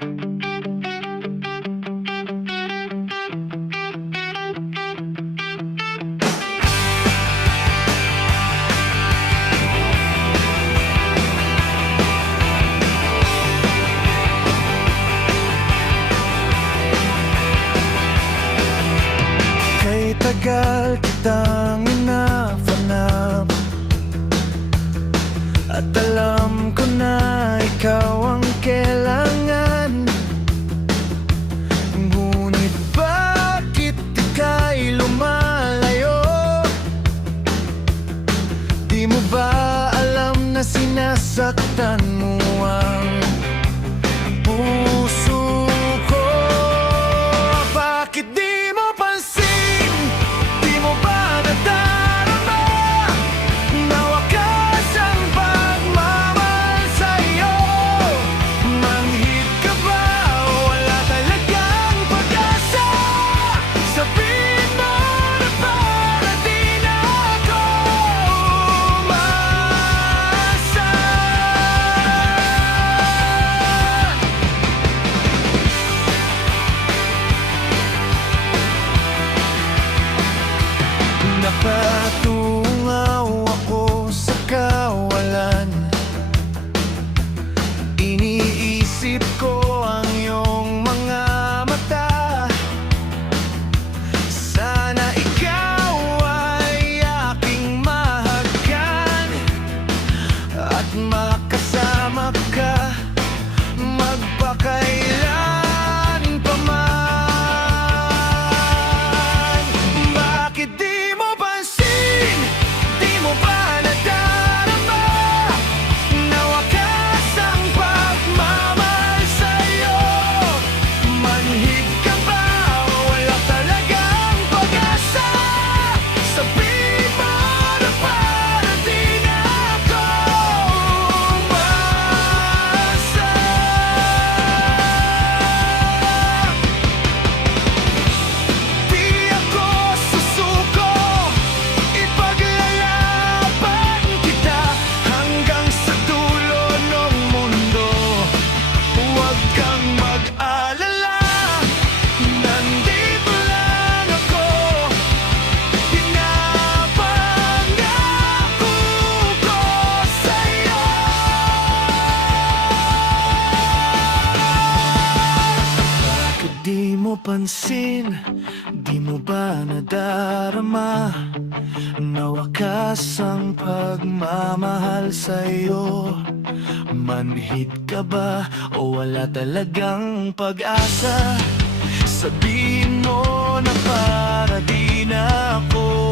Kay tagal kitang hinahanap, at alam ko na ikaw ang kailangan. Ngunit bakit ika'y lumalayo? Di mo ba alam na sinasaktan mo ang puso ko? Bakit di mo pansin? Di mo ba nadarama na wakas ang pagmamahal sa'yo? Manhid ka ba o wala talagang pag-asa? Sabihin mo na para di na ako umasa. Napatungaw ako sa kawalan. Iniisip ko ang iyong mga mata. Sana ikaw ay aking mahagan at makasama ka magpakailan pa man. Bakit di mo pansin? Di mo ba nadarama na wakas ang pagmamahal sa'yo? Manhid ka ba o wala talagang pag-asa? Sabihin mo na para di na ako umasa. Di ako susuko, ipaglalaban kita hanggang sa dulo ng mundo. Huwag kang mag-alala, nandito lang ako. Pinapangako ko sa'yo. Bakit di mo pansin? Di mo ba nadarama na wakas ang pagmamahal sa'yo? Manhid ka ba o wala talagang pag-asa? Sabihin mo na para di na ako